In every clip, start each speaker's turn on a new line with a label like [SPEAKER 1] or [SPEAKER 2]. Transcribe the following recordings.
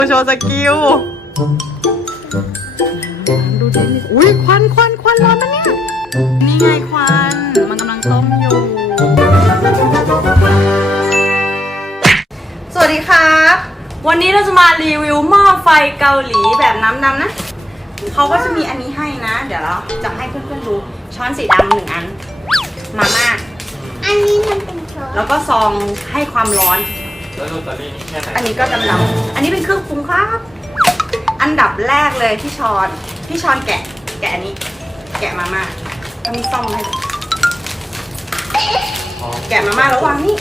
[SPEAKER 1] โชว์สกิลดูดิอุ้ยควันร้อนนะเนี่ยนี่ไงควันมันกำลังต้มอยู่สวัสดีครับวันนี้เราจะมารีวิวหม้อไฟเกาหลีแบบน้ำดำนะเขาก็จะมีอันนี้ให้นะเดี๋ยวเราจะให้เพื่อนๆดูช้อนสีดำ1 อันมาม่า
[SPEAKER 2] อันนี้มันเป็นช้อน
[SPEAKER 1] แล้วก็ซองให้ความร้อน
[SPEAKER 3] แล้วโรตารี่นี่แค่ไหน
[SPEAKER 1] อันนี้ก็ดำๆอันนี้เป็นเครื่องปรุงครับอันดับแรกเลยพี่ชอนแกะอันนี้แกะมาม่าต้องมีซ่อมให้แกะมาม่าแล้ววางนี่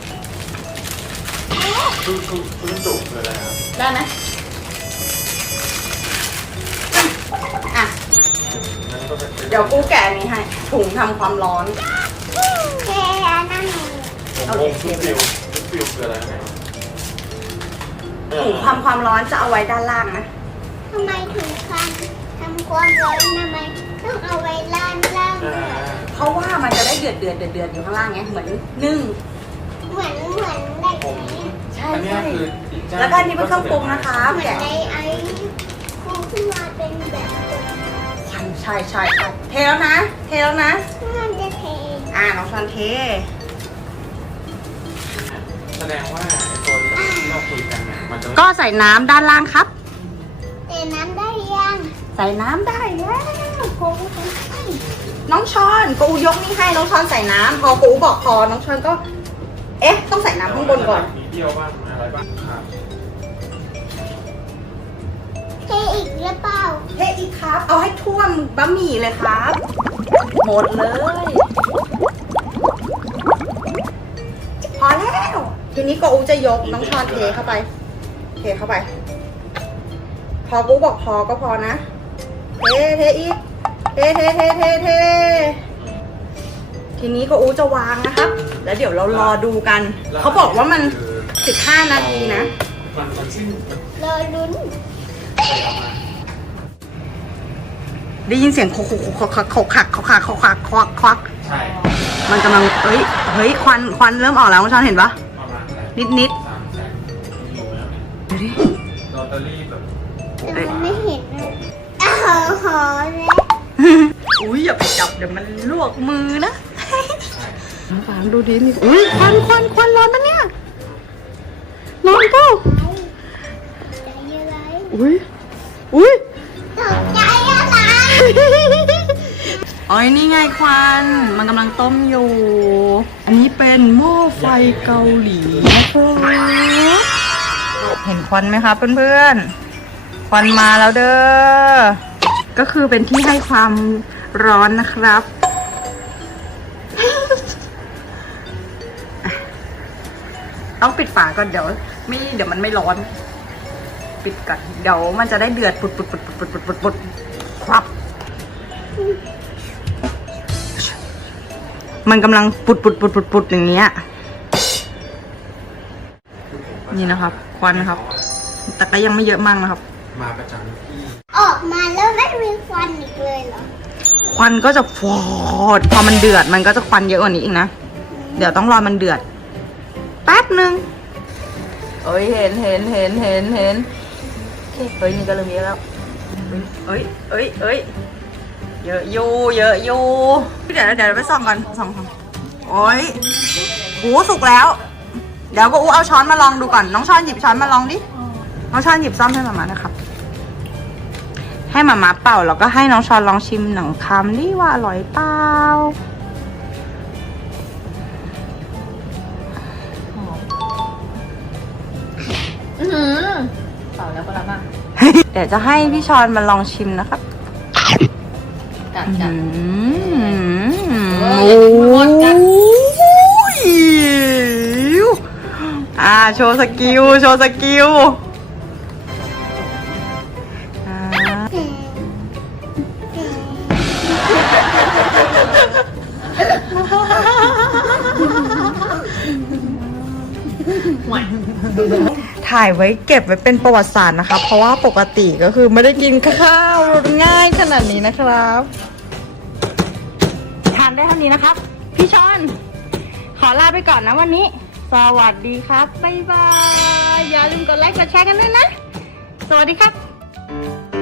[SPEAKER 3] คือจุกเลยนะครับ
[SPEAKER 1] ได้ไหมอ่ะเดี๋ยวกูแกะอันนี้ให้ถุงทำความร้อน
[SPEAKER 2] แค่อันนั้น
[SPEAKER 3] ผมงงฟิวคืออะไรนะ
[SPEAKER 1] ถุงทำความร้อนจะเอาไว้ด้านล่างนะ
[SPEAKER 2] ทำไมถึงทำความร้อนทำไมต้องเอาไว้ล่าง
[SPEAKER 1] เพราะว่ามันจะได้เดือดอยู่ข้างล่างไงเหมือนนึ่ง
[SPEAKER 2] เหมือนได้
[SPEAKER 1] ใช่แล้วก็อันนี้เป็นเครื่องปรุงนะคะ
[SPEAKER 2] เหมือนในไอ้คงขึ้นมาเป็นแบบ
[SPEAKER 1] ใช่เทแล้วนะ
[SPEAKER 2] มันจะเท
[SPEAKER 1] น้องชอนเท
[SPEAKER 3] แสดงว่าไอ้ตัวที่เราคุยกันเนี่ยมันจะ
[SPEAKER 1] ก็ใส่น้ำด้านล่างครับ
[SPEAKER 2] แต่น้ำได้ยัง
[SPEAKER 1] ใส่น้ำได้แล้วกูให้น้องชอนกูยกนี่ให้น้องชอนใส่น้ำพอกูบอกพอน้องชอนก็ต้องใส่น้ำข้างบนก่อน
[SPEAKER 3] มีเดียวบ้างอะไรบ้างครับ
[SPEAKER 2] เทอีกหรือเปล่า
[SPEAKER 1] เทอีกครับเอาให้ท่วมบะหมี่เลยครับหมดเลยพอแล้วทีนี้กูจะยกน้องชอนเทเข้าไปพอกูบอกพอก็พอนะเทอีกเททีนี้ก็จะวางนะครับแล้วเดี๋ยวเรารอดูกันเขาบอกว่ามัน15 นาทีนะ
[SPEAKER 2] รอลุ้น
[SPEAKER 1] ได้ยินเสียงโคคัก
[SPEAKER 3] ใช่
[SPEAKER 1] มันกำลังเฮ้ยควันเริ่มออกแล้วน้องชอนเห็นปะนิดดูดิ
[SPEAKER 3] โรตารี่แบบ
[SPEAKER 2] แต่มันไม่เห็นเลยหอแล้ว
[SPEAKER 1] อุ้ยอย่าไปจับเดี๋ยวมันลวกมือนะน้องฟางดูดินี่อุ้ยควันร้อนนะเนี่ยร้อนเปล่า
[SPEAKER 2] ใจอะไร
[SPEAKER 1] อุ้ย
[SPEAKER 2] ตกใจอะไร
[SPEAKER 1] อ๋อนี่ไงควันมันกำลังต้มอยู่อันนี้เป็นหม้อไฟเกาหลีนะครับเห็นควันไหมครับเพื่อนๆควันมาแล้วเด้อก็คือเป็นที่ให้ความร้อนนะครับต้องปิดฝาก่อนเดี๋ยวมันไม่ร้อนปิดก่อนเดี๋ยวมันจะได้เดือดปุดครับมันกำลังปุดอย่างเนี้ยนี่นะครับควันครับแต่ก็ยังไม่เยอะมากนะครับ
[SPEAKER 3] มาประจำที่
[SPEAKER 2] ออกมาแล้วไม่มีควันอีกเลยเหรอ
[SPEAKER 1] ควันก็จะฟอดพอมันเดือดมันก็จะควันเยอะกว่านี้อีกนะเดี๋ยวต้องรอมันเดือดแป๊บนึงเฮ้ยเห็นเฮ้ยนี่ก็เริ่มเยอะแล้วเอ้ยเยอะอยู่เดี๋ยวไปส่องกันส่องโอ้ยหูสุกแล้วเดี๋ยวก็เอาช้อนมาลองดูก่อนน้องช้อนหยิบช้อนมาลองดิน้องช้อนหยิบซ่อมให้หมานะครับให้หมาเป่าแล้วก็ให้น้องช้อนลองชิมหนังคำดิว่าอร่อยเปล่า
[SPEAKER 4] เปล่าแล้วก็รับมา
[SPEAKER 1] เดี๋ยวจะให้พี่ชอนมาลองชิมนะครับ
[SPEAKER 4] จัด
[SPEAKER 1] โอ้ยโชว์สกิลถ่ายไว้เก็บไว้เป็นประวัติศาสตร์นะครับเพราะว่าปกติก็คือไม่ได้กินข้าวง่ายขนาดนี้นะครับทานได้เท่านี้นะครับพี่ชอนขอลาไปก่อนนะวันนี้สวัสดีครับบ๊ายบายอย่าลืมกดไลค์กดแชร์กันด้วยนะสวัสดีครับ